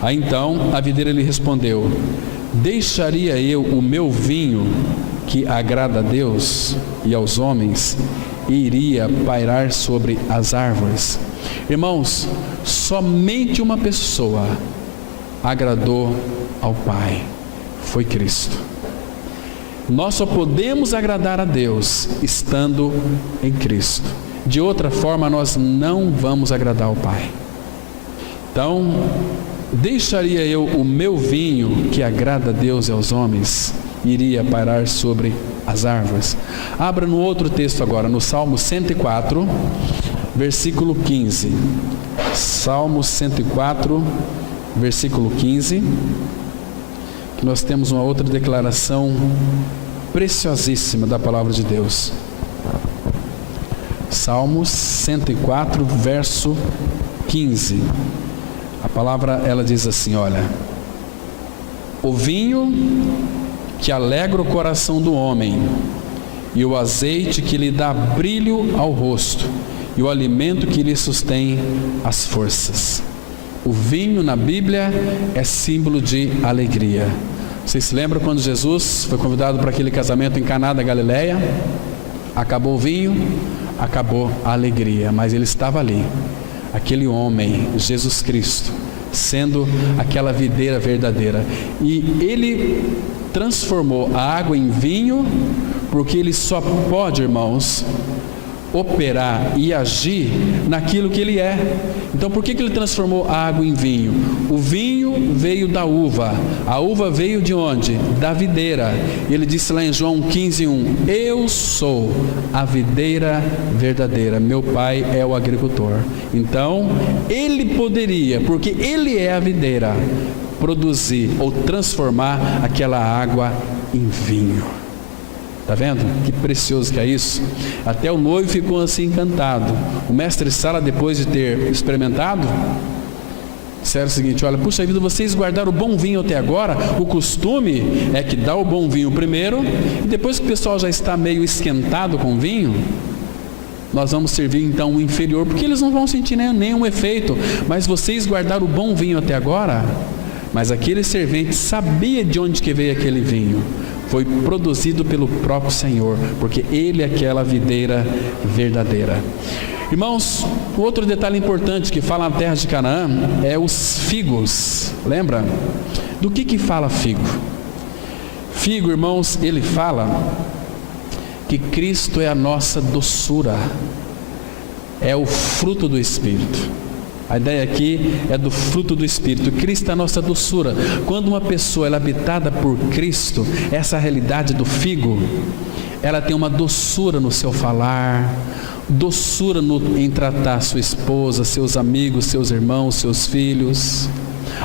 Aí então a videira lhe respondeu: deixaria eu o meu vinho que agrada a Deus e aos homens, e iria pairar sobre as árvores? Irmãos, somente uma pessoa agradou ao Pai, foi Cristo. Nós só podemos agradar a Deus estando em Cristo. De outra forma, nós não vamos agradar ao Pai. Então, deixaria eu o meu vinho que agrada a Deus e aos homens, iria parar sobre as árvores. Abra no outro texto agora, no Salmo 104, versículo 15. Salmo 104, versículo 15. Que nós temos uma outra declaração preciosíssima da palavra de Deus. Salmos 104, verso 15. A palavra, ela diz assim, olha: o vinho que alegra o coração do homem, e o azeite que lhe dá brilho ao rosto, e o alimento que lhe sustém as forças. O vinho na Bíblia é símbolo de alegria. Vocês se lembram quando Jesus foi convidado para aquele casamento em Caná da Galileia? Acabou o vinho, acabou a alegria, mas ele estava ali, aquele homem, Jesus Cristo, sendo aquela videira verdadeira, e ele transformou a água em vinho, porque ele só pode, irmãos, operar e agir naquilo que ele é. Então por que ele transformou a água em vinho? O vinho veio da uva. A uva veio de onde? Da videira. Ele disse lá em João 15:1: eu sou a videira verdadeira, meu pai é o agricultor. Então ele poderia, porque ele é a videira, produzir ou transformar aquela água em vinho. Está vendo? Que precioso que é isso. Até o noivo ficou assim encantado. O mestre Sala, depois de ter experimentado, disseram o seguinte: olha, puxa vida, vocês guardaram o bom vinho até agora. O costume é que dá o bom vinho primeiro, e depois que o pessoal já está meio esquentado com o vinho, nós vamos servir então o inferior, porque eles não vão sentir nenhum efeito. Mas vocês guardaram o bom vinho até agora. Mas aquele servente sabia de onde que veio aquele vinho. Foi produzido pelo próprio Senhor, porque ele é aquela videira verdadeira. Irmãos, outro detalhe importante que fala na terra de Canaã é os figos. Lembra? Do que fala figo? Figo, irmãos, ele fala que Cristo é a nossa doçura, é o fruto do Espírito. A ideia aqui é do fruto do Espírito. Cristo é a nossa doçura. Quando uma pessoa é habitada por Cristo, essa realidade do figo, ela tem uma doçura no seu falar, doçura em tratar sua esposa, seus amigos, seus irmãos, seus filhos,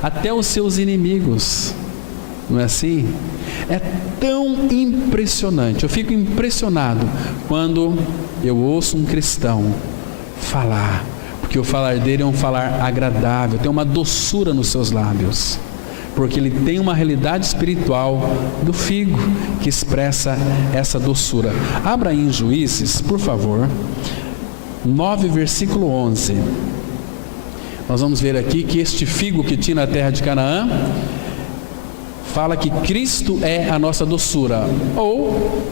até os seus inimigos. Não é assim? É tão impressionante. Eu fico impressionado quando eu ouço um cristão falar, porque o falar dele é um falar agradável, tem uma doçura nos seus lábios, porque ele tem uma realidade espiritual do figo que expressa essa doçura. Abra aí em Juízes, por favor, 9, versículo 11. Nós vamos ver aqui que este figo que tinha na terra de Canaã fala que Cristo é a nossa doçura, ou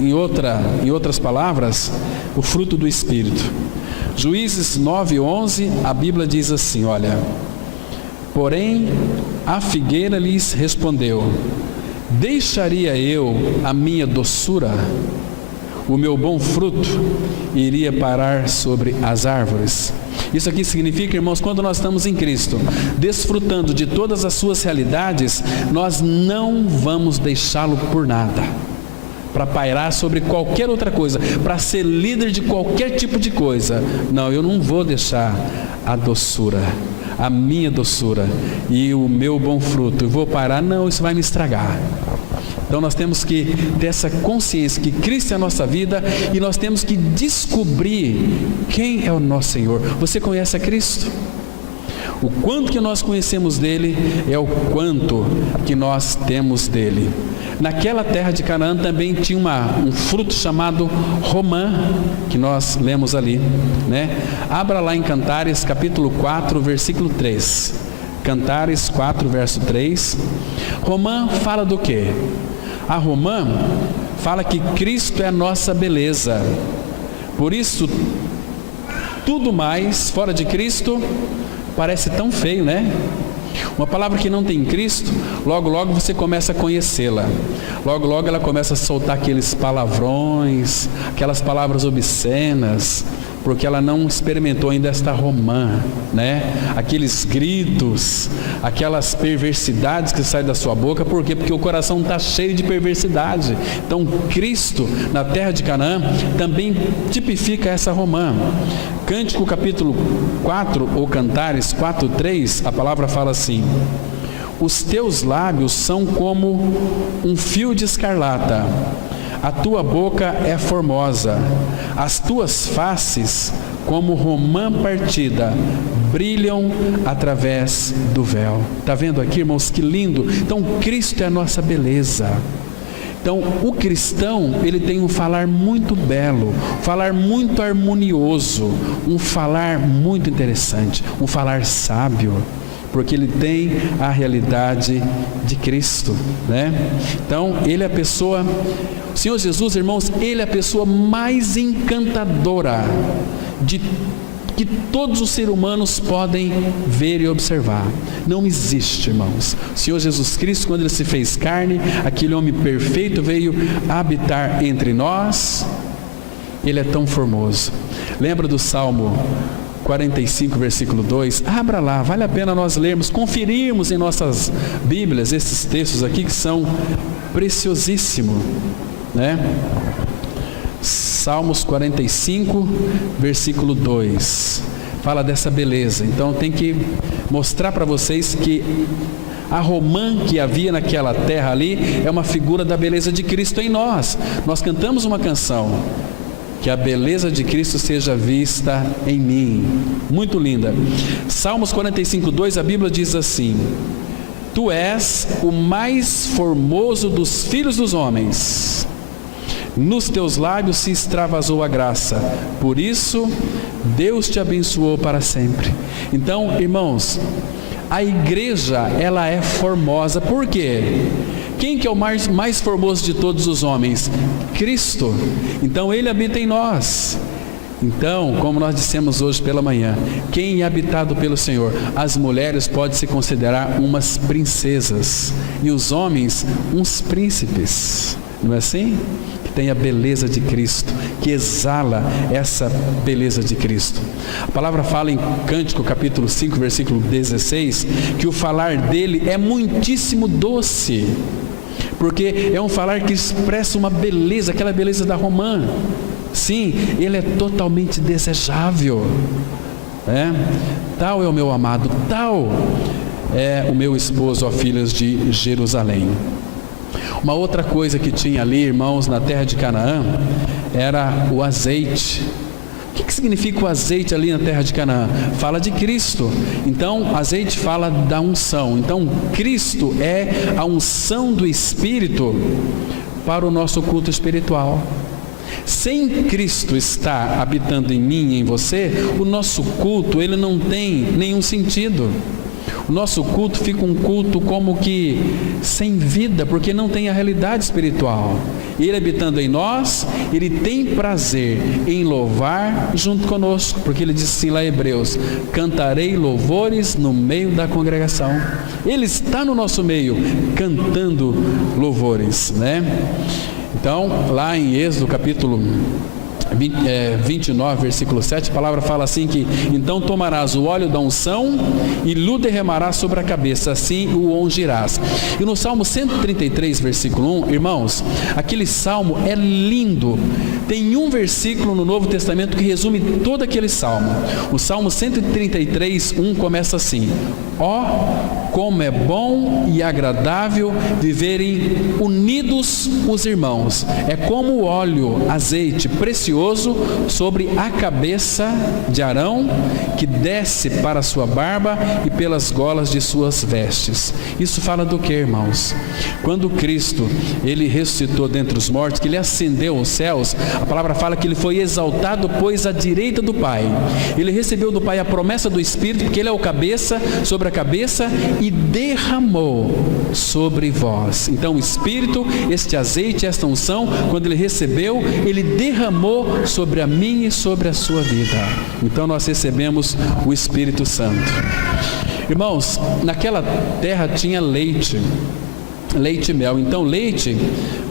em outras palavras, o fruto do Espírito. Juízes 9:11, a Bíblia diz assim, olha: porém a figueira lhes respondeu: deixaria eu a minha doçura? O meu bom fruto iria parar sobre as árvores? Isso aqui significa, irmãos, quando nós estamos em Cristo, desfrutando de todas as suas realidades, nós não vamos deixá-lo por nada, para pairar sobre qualquer outra coisa, para ser líder de qualquer tipo de coisa. Não, eu não vou deixar a doçura, a minha doçura e o meu bom fruto, eu vou parar, não, isso vai me estragar. Então nós temos que ter essa consciência que Cristo é a nossa vida, e nós temos que descobrir quem é o nosso Senhor. Você conhece a Cristo? O quanto que nós conhecemos dele é o quanto que nós temos dele. Naquela terra de Canaã também tinha um fruto chamado romã, que nós lemos ali, né? Abra lá em Cantares capítulo 4, versículo 3. Cantares 4, verso 3. Romã fala do quê? A romã fala que Cristo é a nossa beleza. Por isso, tudo mais fora de Cristo parece tão feio, né? Uma palavra que não tem Cristo, logo logo você começa a conhecê-la. Logo logo ela começa a soltar aqueles palavrões, aquelas palavras obscenas, porque ela não experimentou ainda esta romã, né? Aqueles gritos, aquelas perversidades que saem da sua boca. Por quê? Porque o coração está cheio de perversidade. Então Cristo na terra de Canaã também tipifica essa romã. Cântico capítulo 4, ou Cantares 4:3, a palavra fala assim: os teus lábios são como um fio de escarlata, a tua boca é formosa, as tuas faces como romã partida, brilham através do véu. Está vendo aqui, irmãos, que lindo? Então Cristo é a nossa beleza. Então o cristão, ele tem um falar muito belo, falar muito harmonioso, um falar muito interessante, um falar sábio, porque ele tem a realidade de Cristo, né? Então ele é a pessoa, o Senhor Jesus, irmãos, ele é a pessoa mais encantadora que todos os seres humanos podem ver e observar. Não existe, irmãos. O Senhor Jesus Cristo, quando ele se fez carne, aquele homem perfeito veio habitar entre nós, Ele é tão formoso. Lembra do Salmo 45, versículo 2, abra lá, vale a pena nós lermos, conferirmos em nossas Bíblias esses textos aqui que são preciosíssimos, né? Salmos 45, versículo 2, fala dessa beleza. Então tem que mostrar para vocês que a romã que havia naquela terra ali é uma figura da beleza de Cristo em nós. Nós cantamos uma canção, que a beleza de Cristo seja vista em mim. Muito linda. Salmos 45, 2, a Bíblia diz assim: Tu és o mais formoso dos filhos dos homens, nos teus lábios se extravasou a graça, por isso Deus te abençoou para sempre. Então, irmãos, a igreja, ela é formosa. Por quê? Quem que é o mais formoso de todos os homens? Cristo. Então Ele habita em nós. Então, como nós dissemos hoje pela manhã, quem é habitado pelo Senhor? As mulheres podem se considerar umas princesas e os homens uns príncipes. Não é assim? Que tem a beleza de Cristo, que exala essa beleza de Cristo. A palavra fala em Cântico capítulo 5, versículo 16, que o falar dele é muitíssimo doce, porque é um falar que expressa uma beleza, aquela beleza da romã. Sim, ele é totalmente desejável, tal é o meu amado, tal é o meu esposo, ó filhas de Jerusalém. Uma outra coisa que tinha ali, irmãos, na terra de Canaã, era o azeite. O que significa o azeite ali na terra de Canaã? Fala de Cristo. Então, azeite fala da unção. Então, Cristo é a unção do Espírito para o nosso culto espiritual. Sem Cristo estar habitando em mim e em você, o nosso culto, ele não tem nenhum sentido. O nosso culto fica um culto como que sem vida, porque não tem a realidade espiritual. Ele habitando em nós, Ele tem prazer em louvar junto conosco, porque Ele diz assim lá em Hebreus: cantarei louvores no meio da congregação. Ele está no nosso meio, cantando louvores, né? Então, lá em Êxodo capítulo 29, versículo 7, a palavra fala assim que então tomarás o óleo da unção e lhe derramarás sobre a cabeça, assim o ungirás. E no Salmo 133, versículo 1, irmãos, aquele salmo é lindo. Tem um versículo no Novo Testamento que resume todo aquele salmo. O Salmo 133, 1 começa assim: ó, como é bom e agradável viverem unidos os irmãos. É como o óleo, azeite precioso sobre a cabeça de Arão, que desce para a sua barba e pelas golas de suas vestes. Isso fala do que, irmãos? Quando Cristo, Ele ressuscitou dentre os mortos, que Ele ascendeu aos céus, a palavra fala que Ele foi exaltado, pois à direita do Pai. Ele recebeu do Pai a promessa do Espírito, porque Ele é o cabeça sobre a cabeça, e derramou sobre vós. Então o Espírito, este azeite, esta unção, quando Ele recebeu, Ele derramou sobre a minha e sobre a sua vida. Então nós recebemos o Espírito Santo. Irmãos, naquela terra tinha leite e mel. Então leite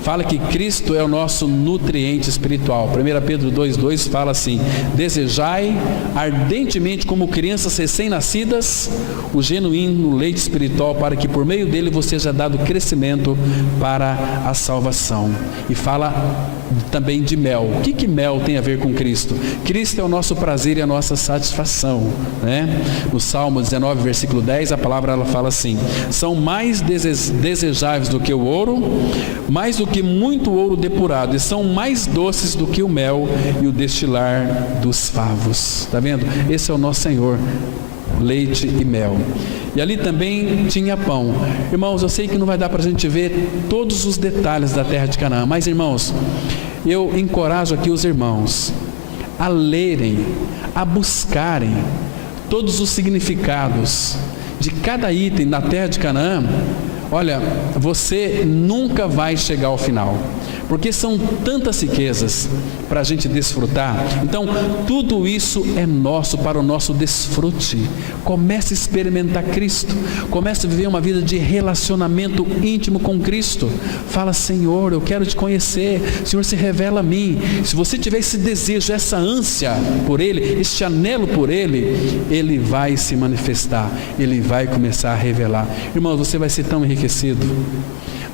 fala que Cristo é o nosso nutriente espiritual. 1 Pedro 2,2 fala assim: desejai ardentemente como crianças recém-nascidas o genuíno leite espiritual, para que por meio dele você seja dado crescimento para a salvação. E fala também de mel. O que mel tem a ver com Cristo? Cristo é o nosso prazer e a nossa satisfação, né? No Salmo 19, versículo 10, a palavra ela fala assim: são mais desejáveis do que o ouro, mais do que muito ouro depurado, e são mais doces do que o mel e o destilar dos favos. Está vendo? Esse é o nosso Senhor, leite e mel. E ali também tinha pão. Irmãos, eu sei que não vai dar para a gente ver todos os detalhes da terra de Canaã, mas irmãos, eu encorajo aqui os irmãos a lerem, a buscarem todos os significados de cada item na terra de Canaã. Olha, você nunca vai chegar ao final, porque são tantas riquezas para a gente desfrutar. Então, tudo isso é nosso, para o nosso desfrute. Comece a experimentar Cristo, comece a viver uma vida de relacionamento íntimo com Cristo. Fala: Senhor, eu quero te conhecer, Senhor, se revela a mim. Se você tiver esse desejo, essa ânsia por Ele, este anelo por Ele, Ele vai se manifestar, Ele vai começar a revelar. Irmãos, você vai ser tão enriquecido,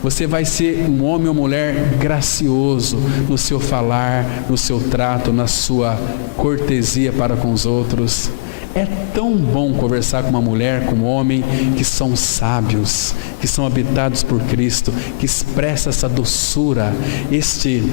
você vai ser um homem ou mulher gracioso no seu falar, no seu trato, na sua cortesia para com os outros. É tão bom conversar com uma mulher, com um homem que são sábios, que são habitados por Cristo, que expressa essa doçura, este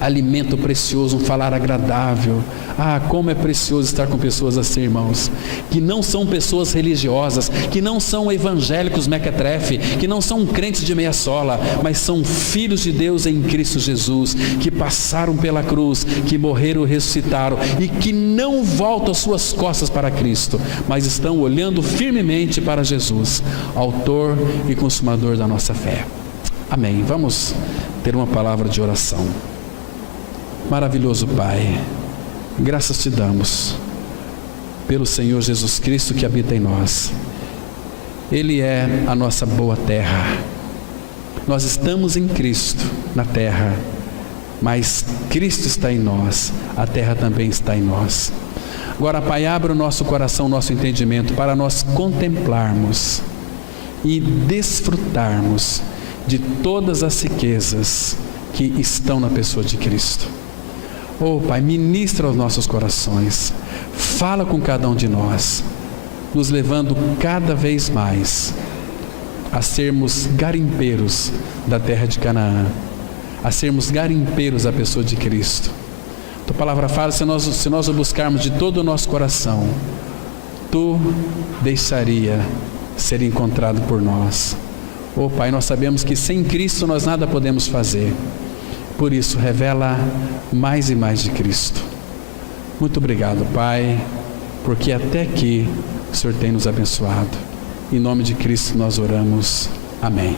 alimento precioso, um falar agradável. Ah, como é precioso estar com pessoas assim, irmãos, que não são pessoas religiosas, que não são evangélicos mequetrefe, que não são crentes de meia sola, mas são filhos de Deus em Cristo Jesus, que passaram pela cruz, que morreram e ressuscitaram, e que não voltam as suas costas para Cristo, mas estão olhando firmemente para Jesus, autor e consumador da nossa fé. Amém. Vamos ter uma palavra de oração. Maravilhoso Pai, graças te damos pelo Senhor Jesus Cristo que habita em nós. Ele é a nossa boa terra. Nós estamos em Cristo na terra, mas Cristo está em nós, a terra também está em nós. Agora, Pai, abra o nosso coração, o nosso entendimento, para nós contemplarmos e desfrutarmos de todas as riquezas que estão na pessoa de Cristo. Oh Pai, ministra aos nossos corações, fala com cada um de nós, nos levando cada vez mais a sermos garimpeiros da terra de Canaã, a sermos garimpeiros da pessoa de Cristo. Tua palavra fala: se nós o buscarmos de todo o nosso coração, Tu deixaria ser encontrado por nós. Oh Pai, nós sabemos que sem Cristo nós nada podemos fazer. Por isso, revela mais e mais de Cristo. Muito obrigado, Pai, porque até aqui o Senhor tem nos abençoado. Em nome de Cristo nós oramos. Amém.